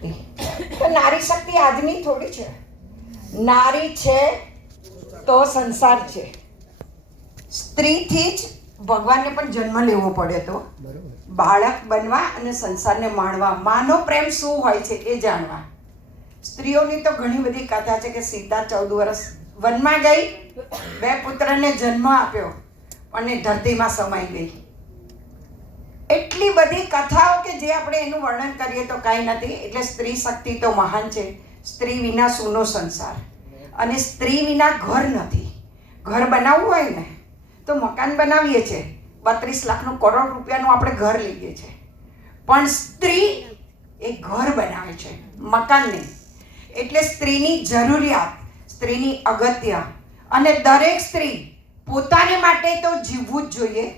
શક્તિ. તો નારી શક્તિ આજની થોડી છે. નારી છે તો સંસાર છે. સ્ત્રીથી જ ભગવાનને પણ જન્મ લેવો પડે તો બાળક બનવા અને સંસારને માણવા, માનો પ્રેમ શું હોય છે એ જાણવા. સ્ત્રીઓની તો ઘણી બધી કથા છે કે સીતા 14 વર્ષ વનમાં ગઈ, 2 પુત્રને જન્મ આપ્યો અને ધરતીમાં સમાઈ ગઈ. એટલી બધી કથાઓ કે જે આપણે એનું વર્ણન કરીએ તો કાંઈ નથી. એટલે સ્ત્રી શક્તિ તો મહાન છે. સ્ત્રી વિના સૂનો સંસાર, અને સ્ત્રી વિના ઘર નથી. ઘર બનાવવું હોય ને તો મકાન બનાવીએ છીએ, 32 લાખનું કરોડ રૂપિયાનું આપણે ઘર લઈએ છીએ, પણ સ્ત્રી એ ઘર બનાવે છે, મકાન નહીં. એટલે સ્ત્રીની જરૂરિયાત, સ્ત્રીની અગત્ય, અને દરેક સ્ત્રી પોતાને માટે તો જીવવું જ જોઈએ.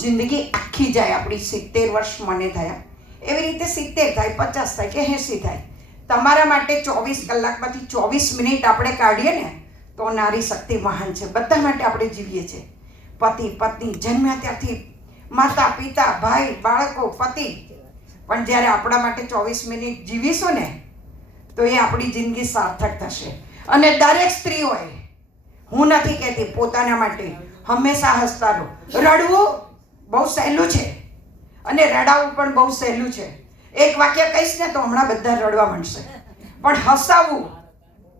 જિંદગી આખી જાય આપણી 70 વર્ષ મને થયા, એવી રીતે 70 થાય, 50 થાય કે 80 થાય, તમારા માટે 24 કલાકમાંથી 24 મિનિટ આપણે કાઢીએ ને તો નારી શક્તિ મહાન છે. બધા માટે આપણે જીવીએ છીએ. પતિ પત્ની જન્મ્યા ત્યારથી, માતા પિતા ભાઈ બાળકો પતિ, પણ જ્યારે આપણા માટે 24 મિનિટ જીવીશું ને તો એ આપણી જિંદગી સાર્થક થશે. અને દરેક સ્ત્રીઓએ, હું નથી કહેતી, પોતાના માટે હંમેશા હસતા રહો. રડવું બહુ સહેલું છે અને રડાવવું પણ બહુ સહેલું છે. એક વાક્ય કહીશ ને તો હમણાં બધા રડવા માંડશે, પણ હસાવવું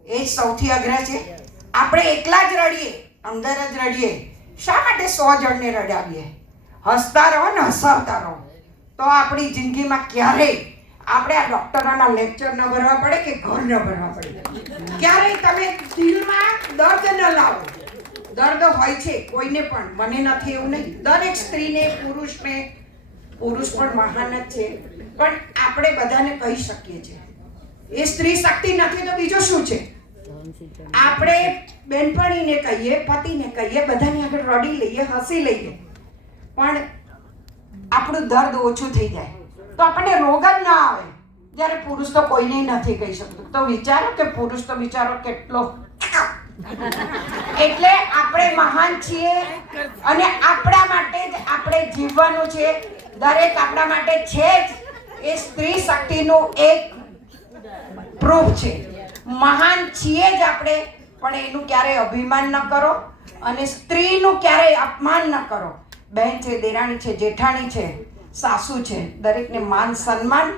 એ સૌથી અઘરા છે. આપણે એકલા જ રડીએ, અંદર જ રડીએ, શા માટે 100 જણને રડાવીએ? હસતા રહો ને હસાવતા રહો તો આપણી જિંદગીમાં ક્યારેય આપણે આ ડૉક્ટરોના લેક્ચર ન ભરવા પડે કે ઘર ન ભરવા પડે. ક્યારેય તમે દિલમાં દર્દ ન લાવો. દર્દ હોય છે કોઈને પણ, મને નથી એવું નહીં. દરેક સ્ત્રીને, પુરુષને, પુરુષ પણ મહાન જ છે, પણ આપણે બધાને કહી શકીએ છીએ. એ સ્ત્રી શક્તિ નથી તો બીજું શું છે? આપણે બેનપણીને કહીએ, પતિને કહીએ, બધાની આગળ રડી લઈએ, હસી લઈએ, પણ આપણું દર્દ ઓછું થઈ જાય તો આપણને રોગ જ ના આવે. જ્યારે પુરુષ તો કોઈને નથી કહી શકતું. તો વિચારો કે પુરુષ તો બિચારો કેટલો. એટલે આપણે મહાન છીએ અને આપણા માટે જ આપણે જીવવાનું છે. દરેક આપણા માટે છે જ. એ સ્ત્રી શક્તિનું એક પ્રૂફ છે. મહાન છીએ જ આપણે, પણ એનું ક્યારેય અભિમાન ન કરો અને સ્ત્રીનું ક્યારેય અપમાન ન કરો. બહેન છે, દેરાણી છે, જેઠાણી છે, સાસુ છે, દરેકને માન સન્માન.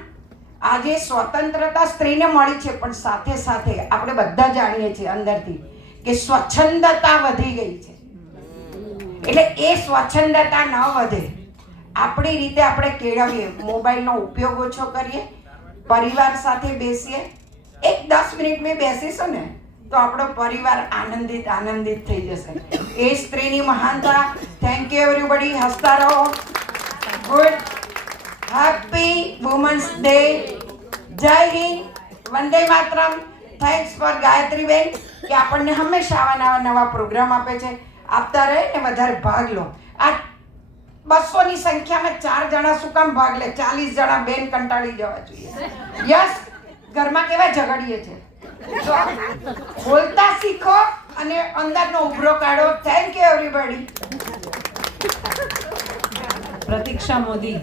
આજે સ્વતંત્રતા સ્ત્રીને મળી છે, પણ સાથે સાથે આપણે બધા જાણીએ છીએ અંદરથી કે સ્વચ્છંદતા વધી ગઈ છે. એટલે એ સ્વચ્છંદતા ન વધે, આપણી રીતે આપણે કેળવીએ. મોબાઈલનો ઉપયોગ ઓછો કરીએ, પરિવાર સાથે બેસીએ. એક 10 મિનિટ મેં બેસીશું ને તો આપણો પરિવાર આનંદિત થઈ જશે. એ સ્ત્રીની મહાનતા. Thank you everybody. હસતા રહો. ગુડ. Happy women's day. જય હિન્દ. વંદે માતરમ. થેન્ક્સ ફોર ગાયત્રી બેન કે આપણને હંમેશા આવા નવા પ્રોગ્રામ આપે છે. આપતા રહે ને વધારે ભાગ લો. આ 200 ની સંખ્યામાં 4 જણા શું કામ ભાગ લે? 40 જણા બેન કંટાળી જવા જોઈએ. યસ, ઘરમાં કેવા ઝઘડીએ છે. તો બોલતા શીખો અને અંદરનો ઉભરો કાઢો. Thank you everybody. Pratiksha Modi.